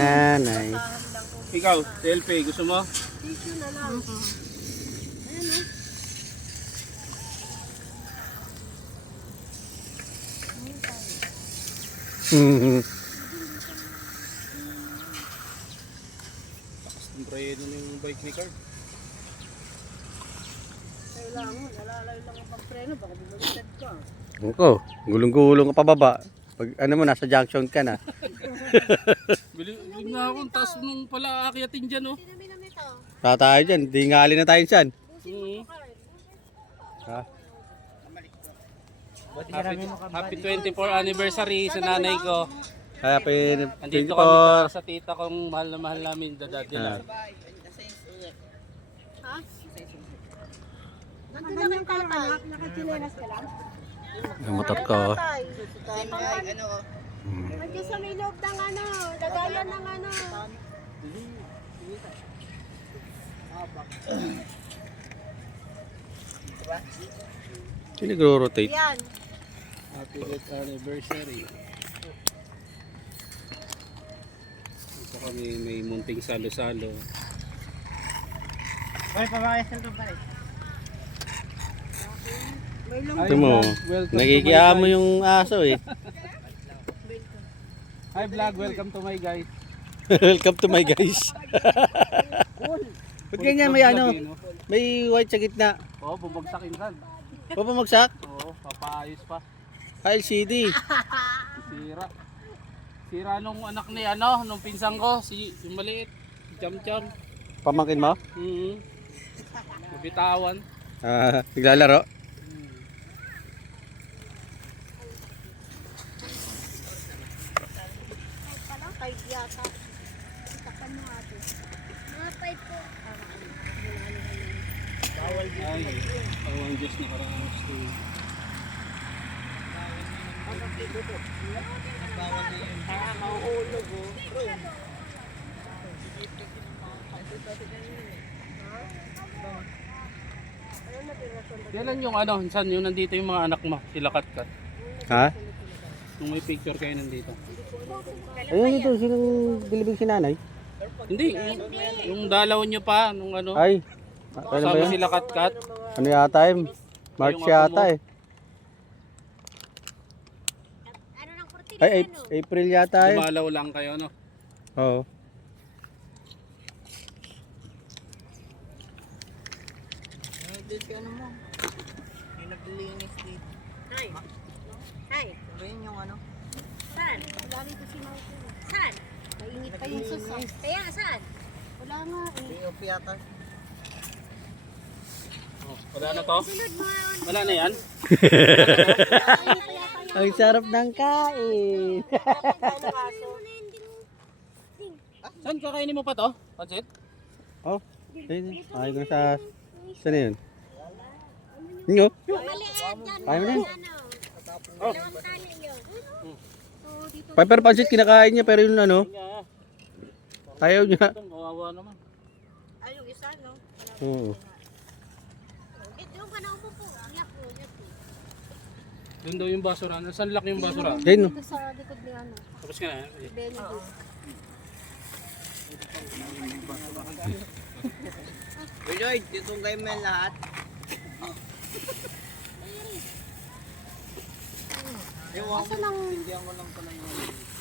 nanay. Ikaw, selfie, gusto mo? Tissue na lang. Ayan o. Takas ng preno yung bike ni Carl. Kailangan mo, nalalayo lang ang pampreno, baka bumaliktad ka. Ako, gulong-gulong ka pababa. Pag ano mo, nasa junction ka na. Bili nga akong taas nung pala akyatin dyan, oh. Sinabi na nito. Tayo dyan, di ngali na tayo dyan. Mm. Ha? Happy 24th anniversary sa nanay ko. Happy Andito kami 24. sa tita kong mahal na mahal namin, dadadilan. Ha? Nandun lang yung tatay. Nakachilenas ka lang? Yung motor ko. Nandiyan sa may loob ng ano, lagayan ng ano. Nagro-rotate. Yan. Happy 5th anniversary. Dito kami may munting salo-salo. May Ito mo, nagigiamo yung aso eh. Hi vlog, welcome to my guys. Welcome to my guys. Ba't ganyan may ano, may white sa gitna. Oo, bumagsakin kan. Papamagsak? Oo, papaayos pa. LCD. Sira. Sira nung anak ni ano, nung pinsang ko, yung maliit, Cham-cham. Pamangkin mo? Nabitawan. Naglalaro? Parang kahit yata. Takpan mo ate. Mga 5 po. Ay, ang Diyos na parang gusto. Mauulog oh. Kailan yung ano, saan yung nandito yung mga anak mo, sila Katkat? Ha? Nung may picture kayo nandito. Ayun ito, sinong bilibig si nanay? Hindi, yung dalaw nyo pa, nung ano, Ay, ano ba kasama yun? sila Katkat. Ano yata yun? March Yung apo yata mo. eh. Ay, April yata eh. Dumalaw lang kayo, no? Oo. Dito si ano mo? May naglinis dito. Hi. Hi. Sabihin yung ano? Saan? Wala rito si Marco. Saan? Mainit pa yung suso. Kaya saan? Wala nga eh. POP yata. Oh, wala na to? Sunod mo nga. Wala na yan? Ang sarap ng kain. Saan kakainin mo pa to? Pansit? Oh, ayun. Ay, kung sa... Saan na yun? Nyo? Maliit dyan. Kaya mo na yun. Oh. Dalawang tali yun. Piper pansit kinakain niya pero yung ano, ayaw niya. Itong kawawa naman. Ay, yung isa, no? Oo. Yung ka na umupo. Yak po, yak po. Doon daw yung basura. Saan laki yung basura? Ayun. Dito sa likod ni ano. Tapos ka na. Benedict. Lloyd, dito kayo men lahat. Asa nang...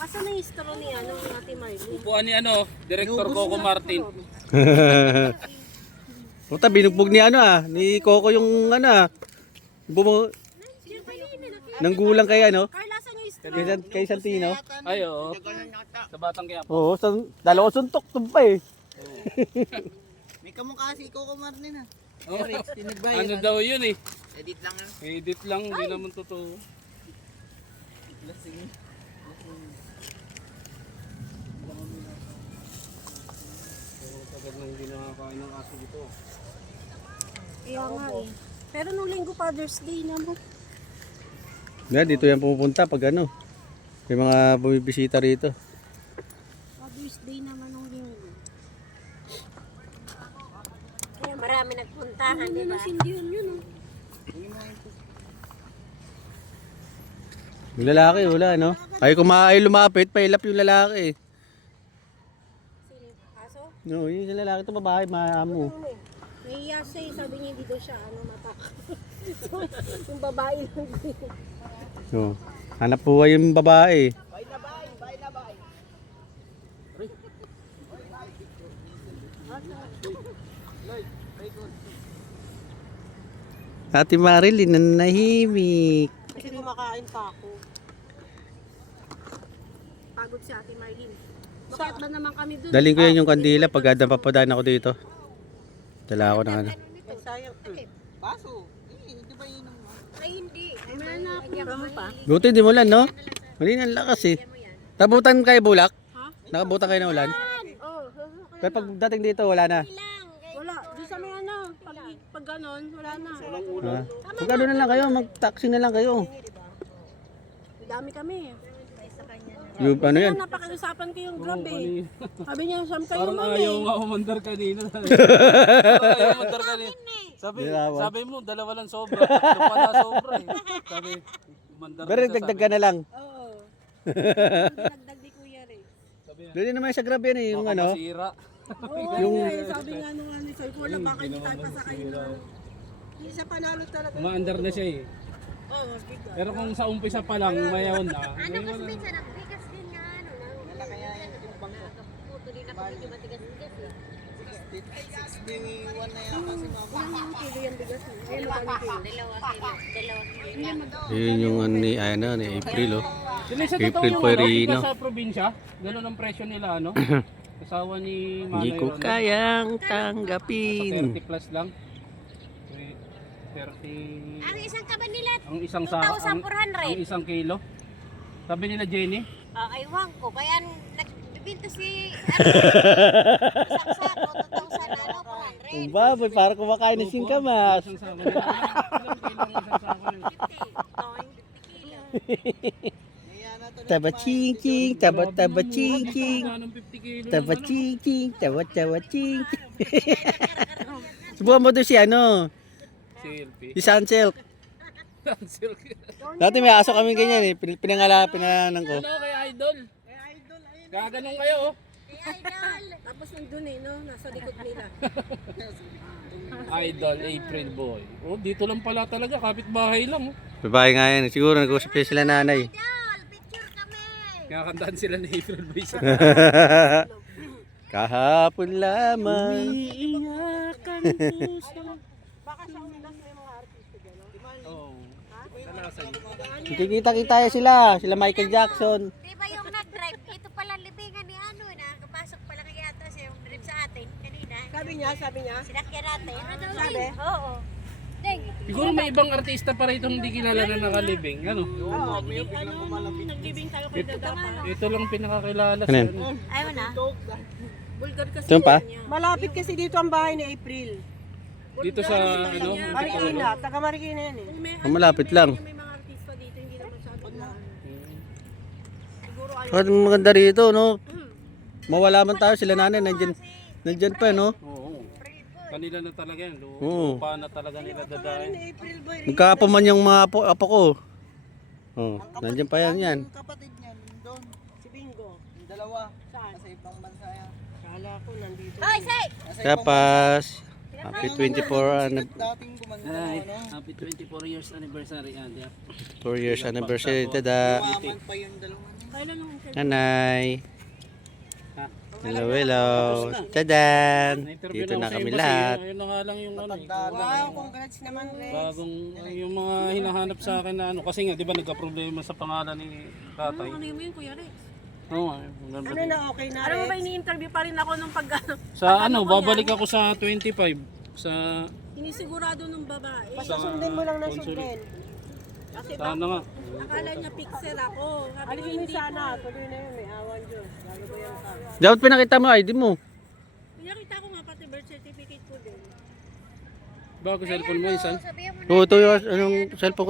Asa na yung straw ni ano, ng Ate Marlene? Upuan ni ano, Director Coco Martin. Puta, binugbog ni ano ni Coco yung ano nang gulang kay ano, Carla, asan yung straw? kay Santino. Ay, oo. Sa Batang Quiapo. Oo, dalawang suntok tumpay eh. May kamukha si Coco Martin ah. Oh, Tinigbay. ano daw yun eh. Edit lang ah. Edit lang, hindi naman totoo. Lasing. Tagal nang hindi nakakain ng aso dito. Kaya nga eh. Pero nung linggo Father's Day naman. Dito yan pumupunta pag ano. May mga bumibisita rito. Father's Day naman nung linggo. Kaya marami nagpuntahan, di ba? Hindi yun oh. Yung lalaki wala no. Ay lumapit, pailap yung lalaki. No, yung lalaki to babae, maamo. Nahiya siya eh. Sabi niya hindi daw siya matak. So, yung babae lang din. No. Hanap buhay yung babae. Bye na bye, bye na bye. Ate Marilyn, nanahimik. Kasi kumakain pa ako. Pagod si Ate Marlene. Bakit ba naman kami dun? Daling ko yan yung kandila pag papadaan ako dito. Dala ako ng ano. Sayang. Baso. Di ba inom mo? Ay hindi. Meron na ako. Pa? Buti di mo lang, no? Mali ang lakas eh. Nabutan kayo bulak? Nakabutan kayo ng ulan? Oo. Pero pag dating dito, wala na. Wala. Doon sa may ano. Pag ganon, wala na. Ah. Pag ano na lang kayo, mag-taxi na lang kayo. Dami kami. Yung ano yan? Napakiusapan ko yung grab eh. Sabi niya, siyam kayo Parang mami. ayaw nga umandar kanina. Ayaw umandar kanina. Sabi mo, dalawa lang sobra. Ito pa na sobra eh. Sabi, umandar Pero dagdag ka na lang. Oo. Nagdag di Kuya Ray. Doon naman sa grab yan eh, yung ano. Masira. Oo, sabi nga nung ano, sabi ko, wala baka hindi tayo pasakay na. Hindi siya panalo talaga. Umaandar na siya eh. Oo, bigat. Pero kung sa umpisa pa lang, mayaon na. Ano kasi minsan, ang bigas din nga ano. Wala kaya yung bangko. Puto din ako medyo matigas-tigas eh. 61 na yan kasi mama. Ilang kilo yung bigas mo? Ayun ang kilo. Dalawa kilo. Yun yung ano ni, ano, ni April oh. Sila sa totoo April yung Puerino. sa probinsya, gano'n ang presyo nila ano. Asawa ni Hindi Manay ko Ron. kayang Sa tanggapin. 30 plus lang. 30 Ang isang kaban nila, ang isang sa ang 2,400. isang kilo. Sabi nila Jenny, Aywan ko. Kaya nagbibinto si isang sako, 2,400. Baboy, para kumakain ng singkamas. isang sako nila. Ilang kilo ang isang sako nila? 50 kilo. Taba ching ching, taba ching ching. Anong 50 kilo? Taba ching ching, taba ching. Subukan mo doon si ano, Silpi. si Sunsilk. Silk. Dati may aso kami ganyan eh, pinangalan ko. Ano kay Idol? Gaganong kayo oh. Idol. Tapos nandun eh, no? Nasa likod nila. Idol April Boy. Oh, dito lang pala talaga, kapitbahay lang oh. Babae nga yan, siguro nag-usap sila nanay. Idol, picture kami. Kakakantaan sila ni April Boy sa Kahapon lamang. Umiiyakan puso. Baka sa umilas may mga artista gano'n. Oo. Kalasan. Kikita-kita sila Michael Jackson. Di ba yung nag-drive? Ito pala libingan ni ano, nakapasok pala kaya yata siya yung drive sa atin kanina. Sabi niya? Sinakyan natin. Sabi? Oo. Deng. Siguro may ibang artista pa rito hindi kilala na nakalibing. Ano? Naglibing tayo kay Dada. Ito lang pinakakilala Ano yan? ano. Ayaw na. Bulgar kasi. Ito pa? Malapit kasi dito ang bahay ni April. Dito sa ano? Marikina, taga Marikina yan eh. Malapit lang. May mga artista dito, hindi naman sa atin lang. Siguro ayaw. At maganda rito, no? Mawala man tayo, sila nanay, nandyan pa, no? Oo. Kanila na talaga yan. Oo. Lupa na talaga nila dadahin. April boy. Magkaapo man yung mga apo ko. Oh, nandyan pa yan. Yung kapatid niya, doon. Si Bingo. Yung dalawa. Sa ibang bansa yan. Kala ko nandito. Hoy, say! Nasa Kaya pas, happy 24 dating gumanda Ay, ano. happy 24 years anniversary, Andy. 4 years anniversary, tada. Tumaman pa yung dalawa niya. Kailan nung Nanay. Ha? Hello, hello. Tadan. Na-interview Dito ako na sa kami embassy. lahat. Ayun na nga lang yung ano eh. Wow, congrats naman Rex. Bagong yung mga hinahanap sa akin na ano. Kasi nga, di ba nagka-problema sa pangalan ni tatay? ano mo yun, Kuya Rex? Oo, Ano na okay na Alam mo ba, Rex? ini-interview pa rin ako nung pag sa ano, babalik ako sa 25. Sa Sinisigurado nung babae. Basta sundin mo lang ng sundin. Kasi sana nga. akala niya fixer ako. Sabi ko Alisin mo hindi sana, tuloy na yun, may awan Diyos. Lalo ba yan ka? Dapat pinakita mo ID mo. Pinakita ko nga pati birth certificate ko din. Bago cellphone mo, Isan? Sabihan mo Oo, ito yung anong cellphone ko.